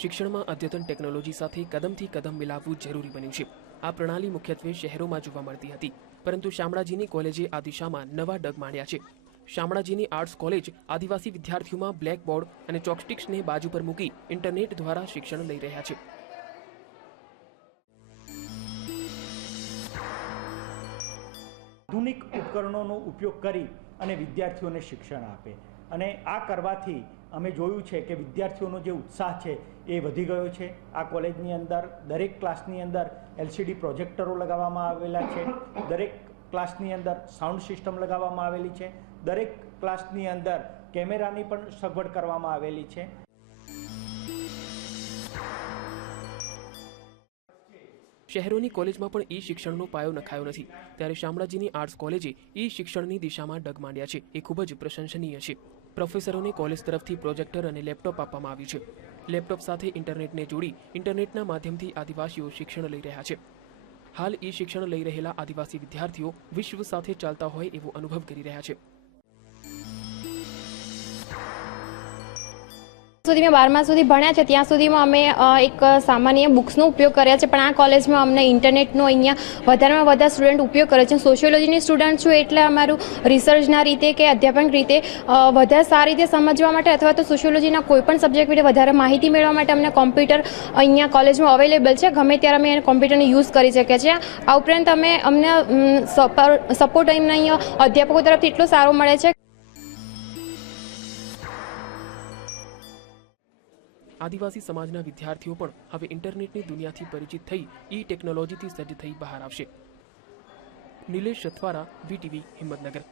શિક્ષણમાં અદ્યતન ટેકનોલોજી સાથે કદમથી કદમ મિલાવવું જરૂરી બન્યું છે. આ પ્રણાલી મુખ્યત્વે શહેરોમાં જોવા મળતી હતી, પરંતુ શામળાજીની કોલેજે આ દિશામાં નવા ડગ માંડ્યા છે. શામળાજીની આર્ટ્સ કોલેજ આદિવાસી વિદ્યાર્થીઓમાં બ્લેકબોર્ડ અને ચોકસ્ટિક્સને બાજુ પર મૂકી ઇન્ટરનેટ દ્વારા શિક્ષણ લઈ રહ્યા છે. આધુનિક ઉપકરણોનો ઉપયોગ કરી અને વિદ્યાર્થીઓને શિક્ષણ આપે અને આ કરવાથી અમે જોયું છે કે વિદ્યાર્થીઓનો જે ઉત્સાહ છે એ વધી ગયો છે. આ કોલેજની અંદર દરેક ક્લાસની અંદર એલસીડી પ્રોજેક્ટરો લગાવવામાં આવેલા છે. દરેક ક્લાસની અંદર સાઉન્ડ સિસ્ટમ લગાવવામાં આવેલી છે. દરેક ક્લાસની અંદર કેમેરાની પણ સગવડ કરવામાં આવેલી છે. શહેરોની કોલેજમાં પણ ઈ શિક્ષણનો પાયો નખાયો નથી. ત્યારે શામળાજીની આર્ટ્સ કોલેજે ઈ શિક્ષણની દિશામાં ડગ માંડ્યા છે. એ ખૂબ જ પ્રશંસનીય છે. પ્રોફેસરોને કોલેજ તરફથી પ્રોજેક્ટર અને લેપટોપ આપવામાં આવ્યું છે. લેપટોપ સાથે ઇન્ટરનેટને જોડી ઇન્ટરનેટના માધ્યમથી આદિવાસીઓ શિક્ષણ લઈ રહ્યા છે. હાલ ઈ શિક્ષણ લઈ રહેલા આદિવાસી વિદ્યાર્થીઓ વિશ્વ સાથે ચાલતા હોય એવો અનુભવ કરી રહ્યા છે. સુધી મેં બારમા સુધી ભણ્યા છે. ત્યાં સુધીમાં અમે એક સામાન્ય બુક્સનો ઉપયોગ કર્યા છે. પણ આ કોલેજમાં અમને ઇન્ટરનેટનો અહીંયા વધારેમાં વધારે સ્ટુડન્ટ ઉપયોગ કરે છે. સોશિયોલોજીની સ્ટુડન્ટ છું એટલે અમારું રિસર્ચના રીતે કે અધ્યાપન રીતે વધારે સારી રીતે સમજવા માટે અથવા તો સોશિયોલોજીના કોઈપણ સબ્જેક્ટ વિશે વધારે માહિતી મેળવવા માટે અમને કોમ્પ્યુટર અહીંયા કોલેજમાં અવેલેબલ છે. ગમે ત્યારે અમે કોમ્પ્યુટરનો યુઝ કરી શકીએ છીએ. આ ઉપરાંત અમે અમને સપોર્ટ અમને અહીંયા અધ્યાપકો તરફથી એટલો સારો મળે છે. આદિવાસી સમાજના વિદ્યાર્થીઓ પણ હવે ઇન્ટરનેટની દુનિયાથી પરિચિત થઈ ઈ ટેકનોલોજીથી સજ્જ થઈ બહાર આવશે. નિલેશ સથવારા વીટીવી હિંમતનગર.